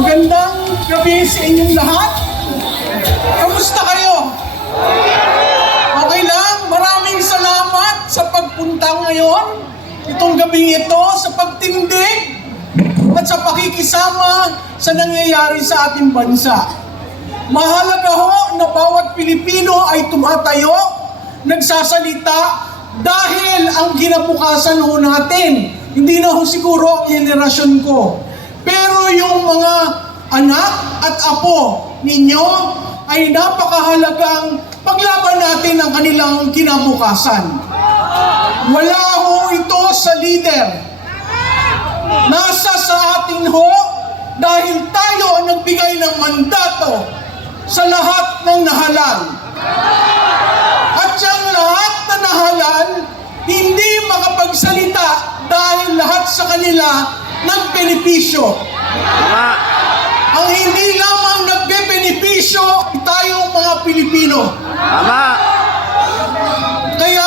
Magandang gabi sa inyong lahat. Kamusta kayo? Okay lang? Maraming salamat sa pagpunta ngayon, itong gabing ito, sa pagtindig at sa pakikisama sa nangyayari sa ating bansa. Mahalaga ho na bawat Pilipino ay tumatayo, nagsasalita, dahil ang kinabukasan ho natin, hindi na ho siguro ang henerasyon ko, pero yung mga anak at apo ninyo ay napakahalagang paglaban natin ang kanilang kinabukasan. Wala ho ito sa leader. Nasa sa atin ho dahil tayo ang nagbigay ng mandato sa lahat ng nahalal. At siyang lahat na nahalal hindi makapagsalita dahil lahat sa kanila nagbenepisyo. Ang hindi lamang nagbebenepisyo tayong mga Pilipino. Kaya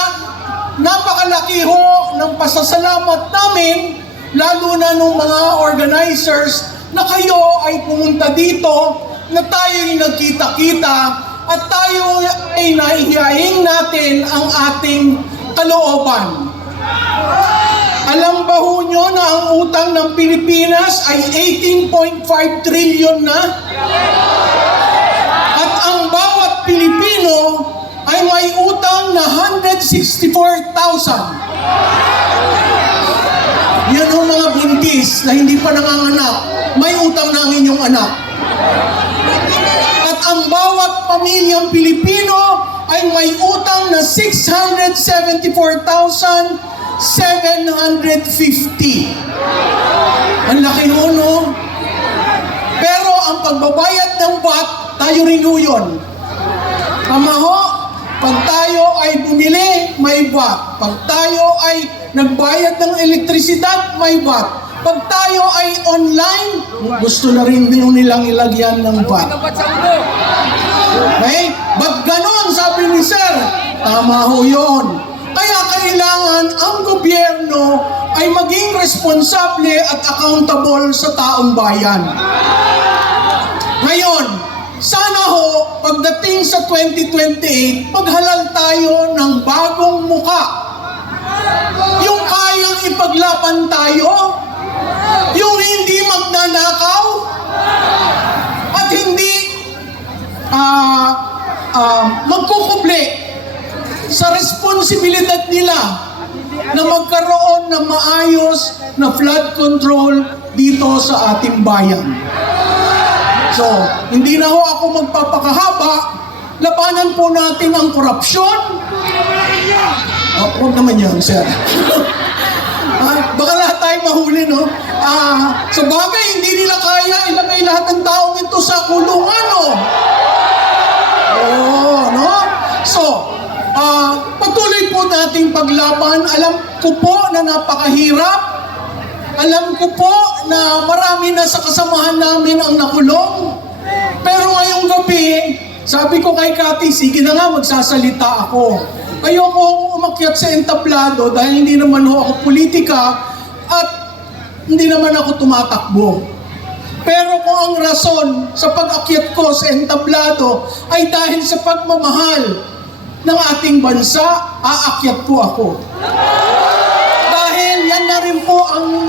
napakalaki ho ng pasasalamat namin, lalo na ng mga organizers, na kayo ay pumunta dito, na tayo'y nagkita-kita at tayo ay naihiyain natin ang ating kalooban. Alam ba ho nyo na ang utang ng Pilipinas ay 18.5 trillion na? At ang bawat Pilipino ay may utang na 164,000. Yan ho mga buntis na hindi pa nanganganak, may utang na ang inyong anak. At ang bawat pamilyang Pilipino ay may utang na 674,750. Ang laki ho, no? Pero ang pagbabayad ng VAT, tayo rin ho yun. Tama ho? Pag tayo ay bumili, may VAT. Pag tayo ay nagbayad ng elektrisidad, may VAT. Pag tayo ay online, gusto na rin nilang ilagyan ng VAT. Okay? Ba't ganon, sabi ni Sir? Tama ho yun. Kaya kailangan ang gobyerno ay maging responsable at accountable sa taong bayan. Ngayon, sana ho, pagdating sa 2028, maghalal tayo ng bagong muka. Yung kayang ipaglaban tayo, yung hindi magnanakaw, at hindi magkukubli sa responsibilidad nila na magkaroon ng maayos na flood control dito sa ating bayan. So, hindi na ho ako magpapakahaba, labanan po natin ang korupsyon. Huwag naman yan, sir. Baka lahat tayo mahuli, no? Sa bagay, hindi nila kaya ilagay lahat ng taong ito sa kulungan, no? No? So, patuloy po nating paglaban. Alam ko po na napakahirap. Alam ko po na marami na sa kasamahan namin ang nakulong. Pero ngayong gabi, sabi ko kay Cathy, sige na nga, magsasalita ako. Ayokong umakyat sa entablado dahil hindi naman ho ako politika at hindi naman ako tumatakbo. Pero kung ang rason sa pag-akyat ko sa entablado ay dahil sa pagmamahal ng ating bansa, aakyat po ako. Dahil yan na rin po ang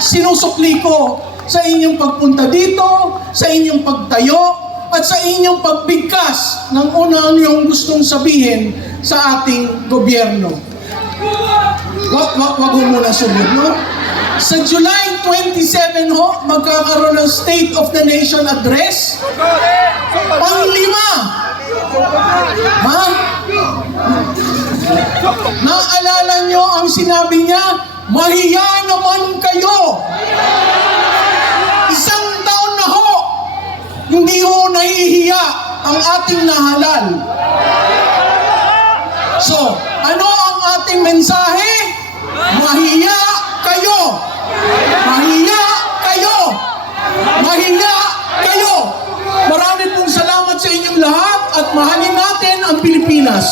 sinusukli ko sa inyong pagpunta dito, sa inyong pagtayo, at sa inyong pagbigkas ng unang yung gustong sabihin sa ating gobyerno. Wag ho muna sunod, no? Sa July 27 ho, magkakaroon ng State of the Nation Address. Panglima. Naalala nyo ang sinabi niya, mahiya naman kayo. Isang taon na ho, hindi ho nahihiya ang ating nahalal. So, ano ang ating mensahe? Mahiya kayo. Mahiya kayo. Mahiya kayo. Marami pong salamat sa inyong lahat at mahalin natin ang Pilipinas.